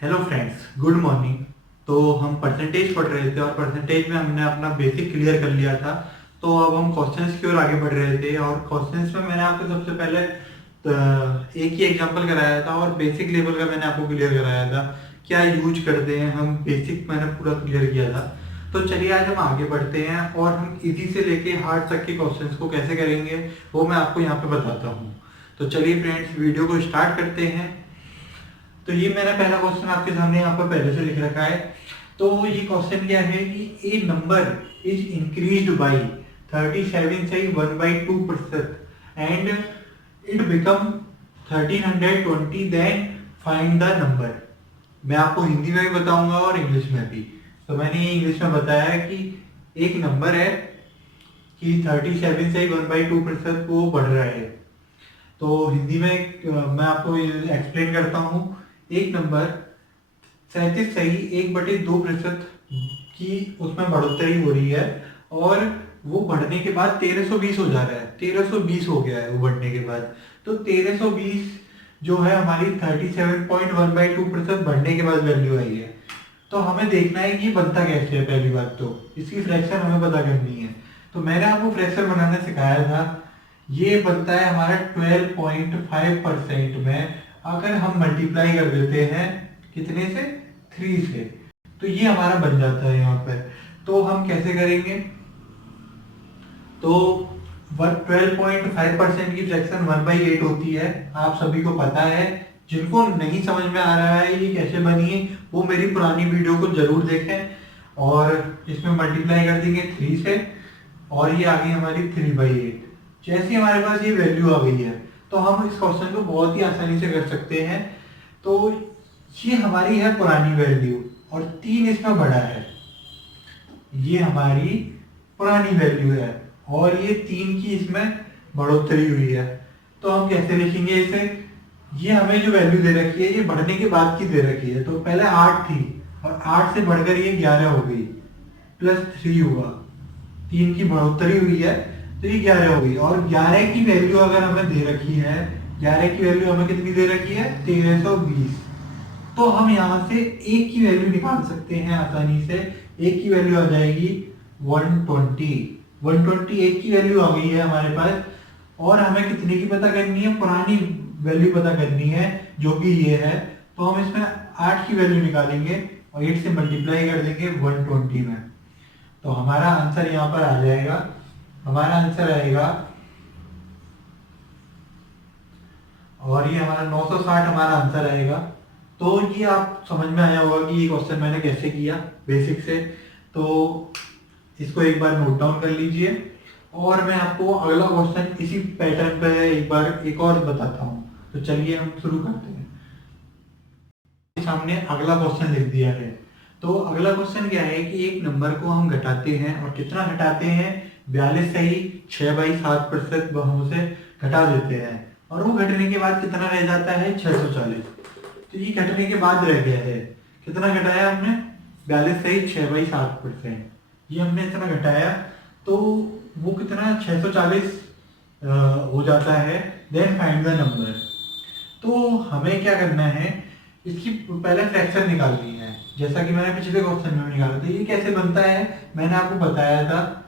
Hello friends, good morning. तो हम percentage पढ़ रहे थे और परसेंटेज में हमने अपना बेसिक क्लियर कर लिया था। तो अब हम क्वेश्चंस की ओर आगे बढ़ रहे थे और क्वेश्चंस में मैंने आपको सबसे पहले एक ही एग्जांपल कराया था और बेसिक लेवल का मैंने आपको क्लियर कराया था। क्या यूज करते हैं हम, बेसिक मैंने पूरा क्लियर किया था। तो चलिए आज हम आगे बढ़ते हैं और हम इजी से लेके हार्ड तक के क्वेश्चंस को कैसे करेंगे वो मैं आपको यहाँ पे बताता हूँ। तो चलिए फ्रेंड्स, वीडियो को स्टार्ट करते हैं। तो ये मैंने पहला क्वेश्चन आपके सामने यहाँ पर पहले से लिख रखा है। तो ये क्वेश्चन क्या है कि a number is increased by 37 से 1/2% and it become 1320, then find the number. मैं आपको हिंदी में भी बताऊंगा और इंग्लिश में भी। तो मैंने ये इंग्लिश में बताया है कि एक नंबर है कि 37 से 1/2% वो बढ़ रहा है। तो हिंदी में मैं आपको एक्सप्लेन करता हूँ। एक नंबर 37 सही 1/2% की उसमें बढ़ोतरी हो रही है और वो बढ़ने के बाद 1320 हो जा रहा है। 1320 हो गया है वो बढ़ने के बाद। तो 1320 जो है हमारी 37.1/2% बढ़ने के बाद वैल्यू आई है। तो हमें देखना है कि ये बनता कैसे है। पहली बात तो इसकी फ्रैक्शन हमें पता करनी है। तो मैंने आपको फ्रैक्शन बनाना सिखाया था। ये बनता है हमारा 12.5% में अगर हम मल्टीप्लाई कर देते हैं कितने से, 3 से। तो ये हमारा बन जाता है यहाँ पर। तो हम कैसे करेंगे, तो 12.5% की फ्रैक्शन 1/8 होती है। आप सभी को पता है। जिनको नहीं समझ में आ रहा है ये कैसे बनी है वो मेरी पुरानी वीडियो को जरूर देखें। और इसमें मल्टीप्लाई कर देंगे 3 से और ये आ गई हमारी 3/8। जैसे हमारे पास ये वैल्यू आ गई है तो हम इस क्वेश्चन को बहुत ही आसानी से कर सकते हैं। तो ये हमारी है पुरानी वैल्यू और 3 इसमें बड़ा है। ये हमारी पुरानी वैल्यू है और ये 3 की इसमें बढ़ोतरी हुई है। तो हम कैसे लिखेंगे इसे, ये हमें जो वैल्यू दे रखी है ये बढ़ने के बाद की दे रखी है। तो पहले 8 थी और 8 से बढ़कर ये 11 हो गई, +3 हुआ। 3 की बढ़ोतरी हुई है तो ये 11 हो गई। और 11 की वैल्यू अगर हमें दे रखी है, 11 की वैल्यू हमें कितनी दे रखी है, 1320। तो हम यहाँ से एक की वैल्यू निकाल सकते हैं आसानी से। एक की वैल्यू आ जाएगी 120। 120 एक की वैल्यू आ गई है हमारे पास। और हमें कितने की पता करनी है, पुरानी वैल्यू पता करनी है जो कि ये है। तो हम इसमें 8 की वैल्यू निकालेंगे और 8 से मल्टीप्लाई कर देंगे 120 में। तो हमारा आंसर यहाँ पर आ जाएगा। हमारा आंसर आएगा, और ये हमारा 960 हमारा आंसर आएगा। तो ये आप समझ में आया होगा कि ये क्वेश्चन मैंने कैसे किया बेसिक से। तो इसको एक बार नोट डाउन कर लीजिए और मैं आपको अगला क्वेश्चन इसी पैटर्न पे एक बार एक और बताता हूँ। तो चलिए हम शुरू करते हैं। सामने अगला क्वेश्चन लिख दिया है। तो अगला क्वेश्चन क्या है कि एक नंबर को हम घटाते हैं और कितना घटाते हैं, 42 सही 6/7% हम उसे घटा देते हैं और वो घटने के बाद कितना रह जाता है, 640। तो ये घटने के बाद रह गया है, कितना घटाया हमने, 42 सही 6/7%। ये हमने इतना घटाया तो वो कितना 640 हो जाता है। Then find the number. तो हमें क्या करना है, इसकी पहले फ्रैक्शन निकालनी है जैसा कि मैंने पिछले क्वेश्चन में निकाला था। ये कैसे बनता है मैंने आपको बताया था।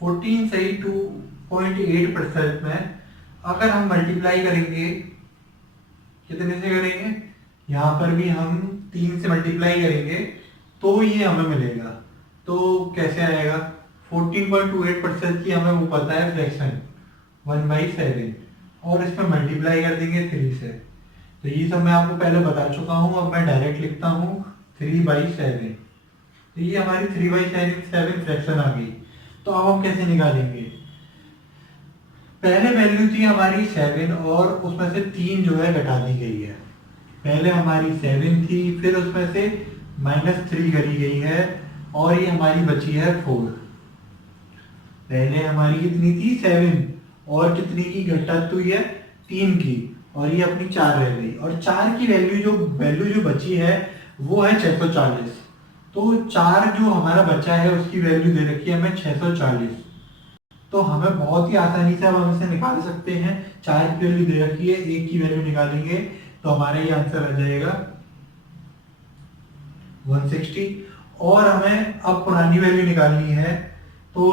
14 सही 2.8% में अगर हम मल्टीप्लाई करेंगे, कितने से करेंगे, यहाँ पर भी हम 3 से मल्टीप्लाई करेंगे तो ये हमें मिलेगा। तो कैसे आएगा, 14.28% की हमें वो पता है फ्रैक्शन 1/7 और इसमें मल्टीप्लाई कर देंगे 3 से। तो ये सब मैं आपको पहले बता चुका हूँ। अब मैं डायरेक्ट लिखता हूँ 3/7। तो ये हमारी 3/7 फ्रैक्शन आ गई। तो अब हम कैसे निकालेंगे, पहले वैल्यू थी हमारी 7 और उसमें से 3 जो है घटा दी गई है। पहले हमारी 7 थी, फिर उसमें से -3 करी गई है और ये हमारी बची है 4। पहले हमारी कितनी थी, 7 और कितनी की घटत हुई है, 3 की, और ये अपनी 4 रह गई। और 4 की वैल्यू जो बची है वो है 640। तो 4 जो हमारा बचा है उसकी वैल्यू दे रखी है हमें 640। तो हमें बहुत ही आसानी से अब हम इसे निकाल सकते हैं। 4 की वैल्यू दे रखी है, 1 की वैल्यू निकालेंगे तो हमारा ये आंसर आ जाएगा 160। और हमें अब पुरानी वैल्यू निकालनी है, तो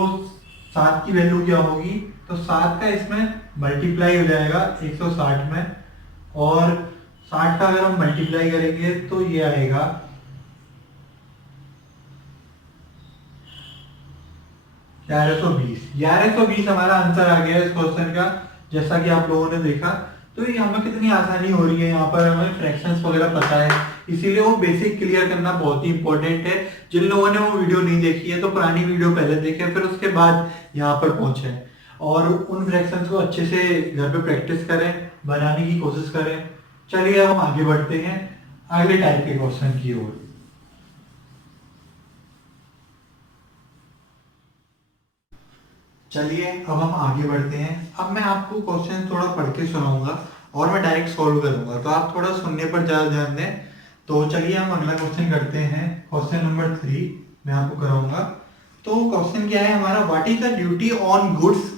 7 की वैल्यू क्या होगी, तो 7 का इसमें मल्टीप्लाई हो जाएगा 160 में, और 60 का अगर हम मल्टीप्लाई करेंगे तो ये आएगा 1120 हमारा आंसर आ गया इस क्वेश्चन का। जैसा कि आप लोगों ने देखा, तो ये हमें कितनी आसानी हो रही है, यहाँ पर हमें फ्रैक्शंस वगैरह पता है, इसीलिए वो बेसिक क्लियर करना बहुत ही इंपॉर्टेंट है। जिन लोगों ने वो वीडियो नहीं देखी है तो पुरानी वीडियो पहले देखें, फिर उसके बाद यहाँ पर पहुंचे और उन फ्रैक्शंस को अच्छे से घर पे प्रैक्टिस करें, बनाने की कोशिश करें। चलिए अब हम आगे बढ़ते हैं अगले टाइप के क्वेश्चन की ओर। चलिए अब हम आगे बढ़ते हैं। अब मैं आपको क्वेश्चन थोड़ा पढ़ के सुनाऊंगा और मैं डायरेक्ट सॉल्व करूंगा, तो आप थोड़ा सुनने पर ज़्यादा ध्यान दें। तो चलिए हम अगला क्वेश्चन करते हैं, क्वेश्चन नंबर 3 मैं आपको कराऊंगा। तो क्वेश्चन क्या है हमारा, what is the duty on goods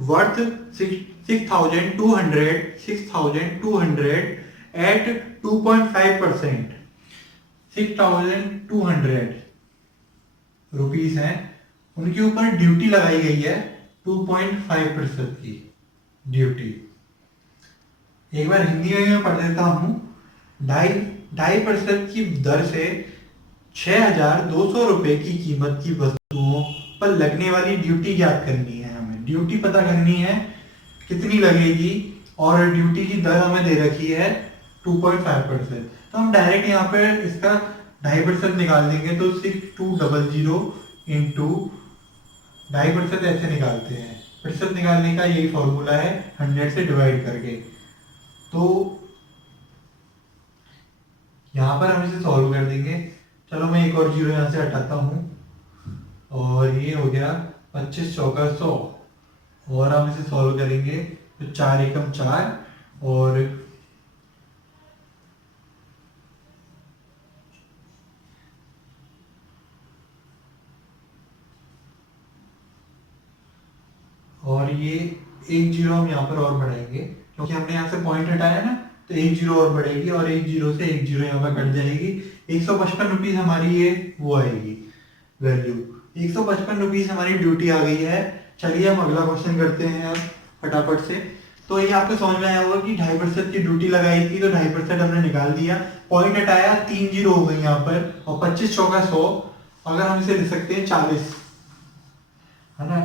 worth 6,200 at 2.5%। 6,200 rupees हैं, उनके ऊपर ड्यूटी लगाई गई है 2.5% की ड्यूटी। एक बार हिंदी में मैं पढ़ देता हूँ। 2.5% की दर से 6,200 रुपए की कीमत की वस्तुओं पर लगने वाली ड्यूटी ज्ञात करनी है। हमें ड्यूटी पता करनी है कितनी लगेगी, और ड्यूटी की दर हमें दे रखी है 2.5%। तो हम डायरेक्ट यहाँ पे इसका 2.5% निकाल देंगे, तो 6200 इंटू 2.5% ऐसे निकालते हैं। प्रतिशत निकालने का यही फॉर्मूला है, 100 से डिवाइड करके। तो यहाँ पर हम इसे सॉल्व कर देंगे। चलो मैं एक और जीरो यहाँ से हटाता हूँ, और ये हो गया 25 चौका 100, और हम इसे सॉल्व करेंगे तो 4 एकम 4, और ये एक जीरो हम यहाँ पर और बढ़ाएंगे, क्योंकि हमने यहाँ से पॉइंट हटाया ना, तो एक जीरो और बढ़ेगी, और एक जीरो से एक जीरो यहाँ पर कट जाएगी। 155 रुपीज हमारी ये वो आएगी वैल्यू। 155 रुपीज हमारी ड्यूटी आ गई है। चलिए हम अगला क्वेश्चन करते हैं अब फटाफट से। तो ये आपको समझ में आया होगा कि 2.5% की ड्यूटी लगाई थी, तो 2.5% हमने निकाल दिया, पॉइंट हटाया, 3 जीरो हो गई यहाँ पर, और 25 चौका 100, अगर हम इसे लिख सकते हैं 40, है ना,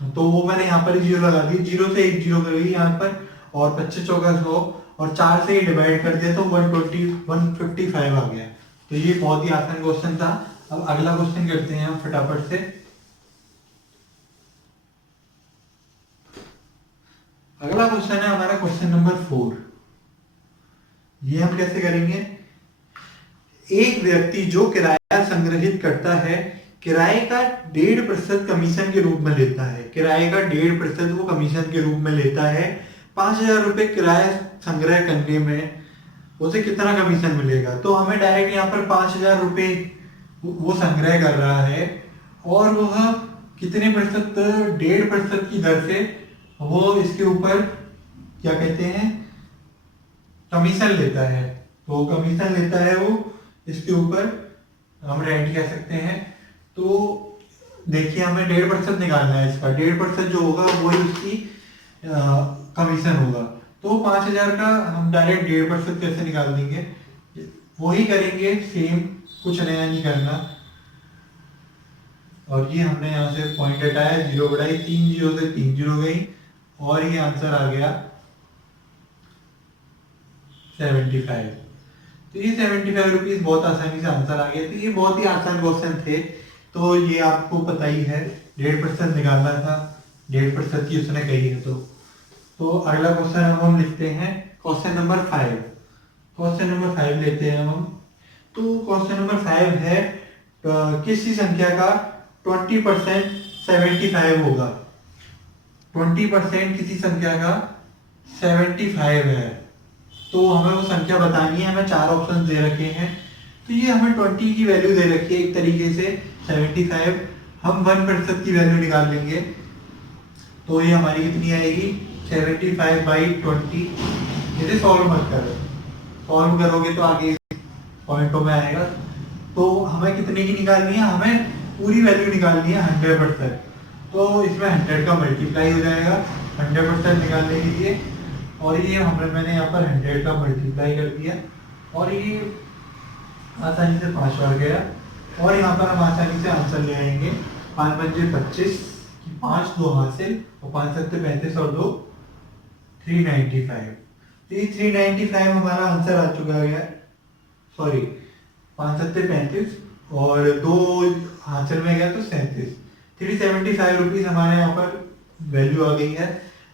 तो वो मैंने यहाँ पर जीरो लगा दी, जीरो से एक जीरो कर गई यहाँ पर, और 25 चौका 100, और 4 से डिवाइड कर दिया तो 155 आ गया। तो ये बहुत ही आसान क्वेश्चन था। अब अगला क्वेश्चन करते हैं हम फटाफट से। अगला क्वेश्चन है हमारा क्वेश्चन नंबर 4। ये हम कैसे करेंगे, एक व्यक्ति जो किराया संग्रहित करता है किराए का 1.5% कमीशन के रूप में लेता है। किराए का 1.5% वो कमीशन के रूप में लेता है। 5,000 रुपए किराया संग्रह करने में उसे कितना कमीशन मिलेगा। तो हमें डायरेक्ट यहाँ पर 5,000 रुपए वो संग्रह कर रहा है, और वह कितने प्रतिशत, 1.5% की दर से वो इसके ऊपर क्या कहते हैं कमीशन लेता है। तो कमीशन लेता है वो इसके ऊपर, हम रेंट कह सकते हैं। तो देखिए हमें 1.5% निकालना है इसका, 1.5% जो होगा वही उसकी कमीशन होगा। तो 5,000 का हम डायरेक्ट 1.5% कैसे निकाल देंगे, वही करेंगे सेम, कुछ नया नहीं करना। और ये हमने यहाँ से पॉइंट हटाया, जीरो बढ़ाई, 3 जीरो से 3 जीरो गई, और ये आंसर आ गया 75। तो ये 75 रुपीज बहुत आसानी से आंसर आ गया। तो ये बहुत ही आसान क्वेश्चन थे, तो ये आपको पता ही है, 1.5% निकालना था, 1.5% की उसने कही है। तो अगला क्वेश्चन अब हम लिखते हैं क्वेश्चन नंबर 5। क्वेश्चन नंबर 5 लेते हैं हम। तो क्वेश्चन नंबर 5 है किसी संख्या का 20% 75 होगा। 20% किसी संख्या का 75 है, तो हमें वो संख्या बतानी है। हमें 4 ऑप्शन दे रखे हैं, तो ये हमें 20 की वैल्यू दे रखी है एक तरीके से, 75। हम 1% की वैल्यू निकाल लेंगे। तो ये हमारी कितनी आएगी 75/20। इसे सॉल्व मत करो, सॉल्व करोगे तो आगे पॉइंटों में आएगा। तो हमें कितने की निकालनी है, हमें पूरी वैल्यू निकालनी है 100%। तो इसमें 100 का मल्टीप्लाई हो जाएगा 100% निकालने के लिए, और ये मैंने यहाँ पर 100 का मल्टीप्लाई कर दिया और ये आसानी से 5 आ गया। और यहाँ पर हम आसानी से आंसर ले आएंगे 5 पंजे 25, 5 2 हासिल और 5 7 35 और 2 395। तो ये 395 हमारा आंसर आ चुका है। सॉरी 5 7 35 और 2 हासिल में गया तो 37, 375 रुपीज हमारे यहाँ पर वैल्यू आ गई है।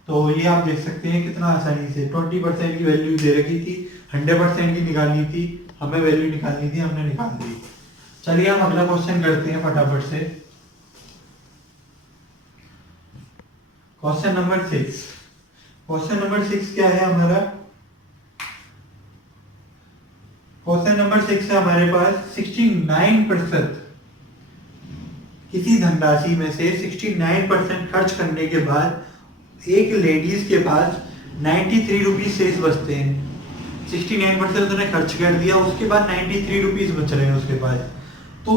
तो ये आप देख सकते हैं कितना आसानी से 20% की वैल्यू दे रखी थी, 100% की निकालनी थी, हमें वैल्यू निकालनी थी, हमने निकाल दी। चलिए हम अगला क्वेश्चन करते हैं फटाफट से। Question number 6। क्वेश्चन नंबर 6 क्या है हमारा? क्वेश्चन नंबर 6 है हमारे पास 69% किसी धनराशि में से 69% खर्च करने के बाद एक लेडीज के पास 93 रुपीज शेष बचते हैं। 69% उसने खर्च कर दिया, उसके बाद 93 रुपीज बच रहे हैं उसके पास। तो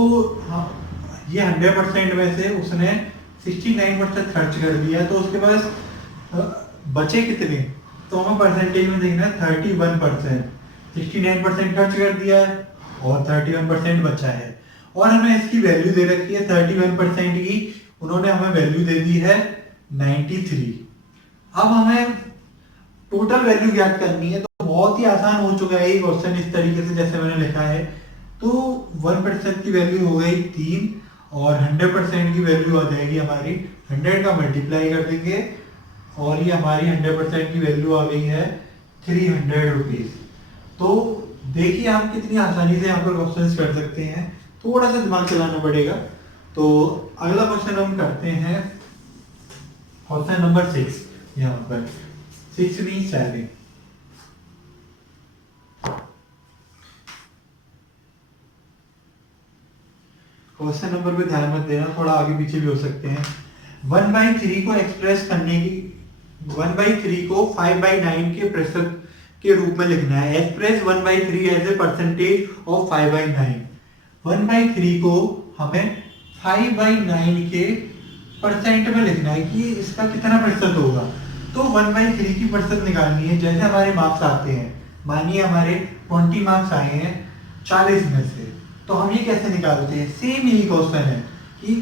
हाँ, ये 100% में से उसने 69% खर्च कर दिया, तो उसके पास बचे कितने? तो हमें परसेंटेज में देखना है 31%। 69% खर्च कर दिया है और 31% बचा है, और हमें इसकी वैल्यू दे रखी है 31% की, उन्होंने हमें वैल्यू दे दी है 93। अब हमें टोटल वैल्यू ज्ञात करनी है, तो बहुत ही आसान हो चुका है ये क्वेश्चन इस तरीके से जैसे मैंने लिखा है। तो 1% की वैल्यू हो गई 3 और 100% की वैल्यू आ जाएगी हमारी 100 का मल्टीप्लाई कर देंगे और ये हमारी 100% की वैल्यू आ गई है 300 रुपीज। तो देखिए हम कितनी आसानी से यहाँ पर क्वेश्चन कर सकते हैं, थोड़ा सा दिमाग चलाना पड़ेगा। तो अगला क्वेश्चन हम करते हैं क्वेश्चन नंबर 6। यहाँ पर 6 नहीं 7। क्वेश्चन नंबर पे ध्यान मत देना, थोड़ा आगे पीछे भी हो सकते हैं। 1/3 को एक्सप्रेस करने की 1/3 को 5/9 के प्रतिशत के रूप में लिखना है। Express 1/3 as a percentage of 5/9। 1/3 को हमें 5/9 के परसेंट में लिखना है कि इसका कितना प्रतिशत होगा। तो 1/3 की प्रतिशत निकालनी है। जैसे हमारे मार्क्स आते हैं, मानिए हमारे 20 मार्क्स आए हैं 40 में से, तो हम ये कैसे निकालते हैं? सेम यही क्वेश्चन है कि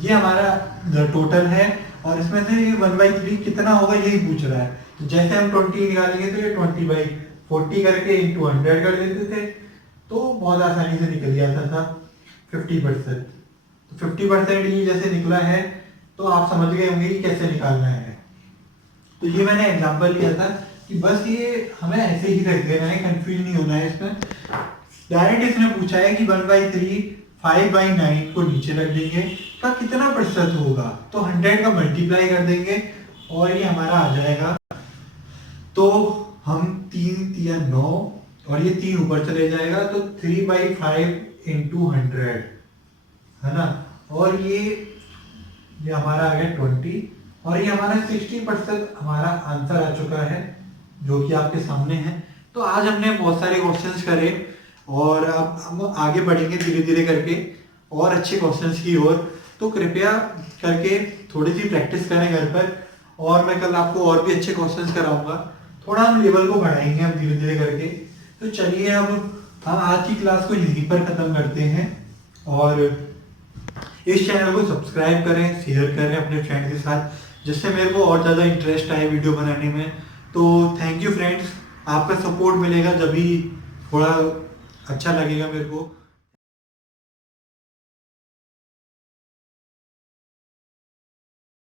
ये हमारा टोटल है और इसमें से 1/3 कितना होगा यही पूछ रहा है। तो जैसे हम 20 निकालेंगे तो ये 20/40 करके इंटू 100 कर देते थे, तो बहुत आसानी से निकल जाता था 50%। तो 50% ये जैसे निकला है, तो आप समझ गए होंगे कि कैसे निकालना है। तो ये मैंने एग्जांपल लिया था कि बस ये हमें ऐसे ही रख देना है, कंफ्यूज नहीं होना है इसमें। डायरेक्ट इसने पूछा है कि 1/3 5/9 को नीचे रख देंगे का कितना प्रतिशत होगा, तो 100 का मल्टीप्लाई कर देंगे और ये हमारा आ जाएगा। तो हम 3 या 9 और ये 3 ऊपर चले जाएगा, तो 3/5 इंटू 100 है ना। और ये हमारा आ गया 20 और ये हमारा 60% हमारा आंसर आ चुका है, जो कि आपके सामने है। तो आज हमने बहुत सारे क्वेश्चंस करे और अब हम आगे बढ़ेंगे धीरे धीरे करके और अच्छे क्वेश्चंस की ओर। तो कृपया करके थोड़ी सी प्रैक्टिस करें घर पर, और मैं कल आपको और भी अच्छे क्वेश्चंस कराऊंगा। थोड़ा हम लेवल को बढ़ाएंगे अब धीरे धीरे करके। तो चलिए अब हम आज की क्लास को यहीं पर खत्म करते हैं, और इस चैनल को सब्सक्राइब करें, शेयर करें अपने फ्रेंड के साथ, जिससे मेरे को और ज़्यादा इंटरेस्ट आए वीडियो बनाने में। तो थैंक यू फ्रेंड्स, आपका सपोर्ट मिलेगा जब भी थोड़ा अच्छा लगेगा मेरे को।